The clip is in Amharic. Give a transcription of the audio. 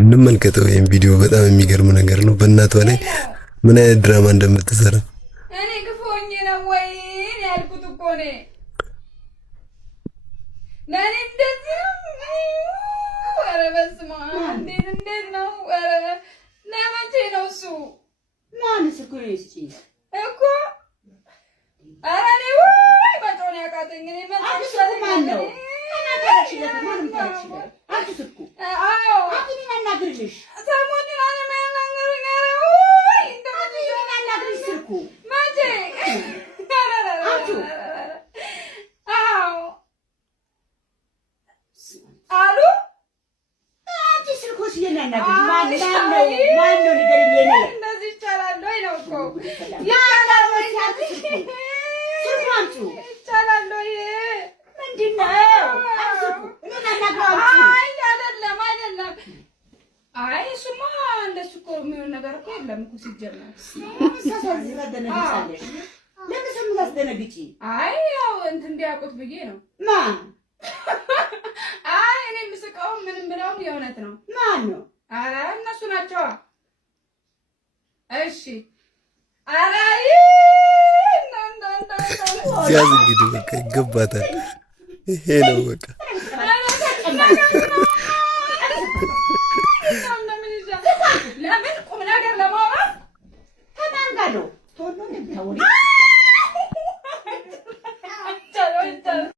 እንመልከተው ይሄን ቪዲዮ በጣም የሚገርም ነገር ነው። በእናቷ ላይ ምን አይነት ድራማ እንደምትሰራ እኔ ግፎኝ ነው ወይ ያልኩት እኮ ነው። ለኔ እንደዚህ ኧረ በስመ አብ እንዴት ነው? ኧረ ለመቼ ነው እሱ? ማንስ እኮ እስቲ እኮ ኧረ እኔ ወይ በጣም ያቃተኝ እኔ አዲስ ማን ነው? አናገርሽለት ማንም ታርሽለት አዲስ እኮ አዎ አሁን እናናግርልሽ ሰሞኑን አለማናገሩኝ ኧረ ወይ እንደዚህ እናናግርሽ ስልኩ መቼ አንቺ አዎ አሉ አንቺ ስልኩስ የናናግርሽ ማን ነው ንገሪኝ። የኔ እንደዚህ ይቻላል ወይ ነው እኮ ይቻላል ወይ ስልኩ አንቺ ይቻላል ወይ ምንድነው? አይደለም አይ እሱማ እንደሱ እኮ የሚሆን ነገር እኮ የለም እኮ ሲጀመር ሳሳዝኝ ታደነግጫለሽ። ለምን ስም ታስደነግጪ? አይ ያው እንትን እንዲያውቁት ብዬ ነው። ማን? አይ እኔ የምስቀው ምንም ብለውም የእውነት ነው። ማን ነው? ኧረ እነሱ ናቸዋ። እሺ ኧረ ያዝ እንግዲህ በቃ ይገባታል። ይሄ ነው በቃ ለምን ቁም ነገር ለማውራት ከማን ጋር ነው? ቶሎ እንደምታወሪ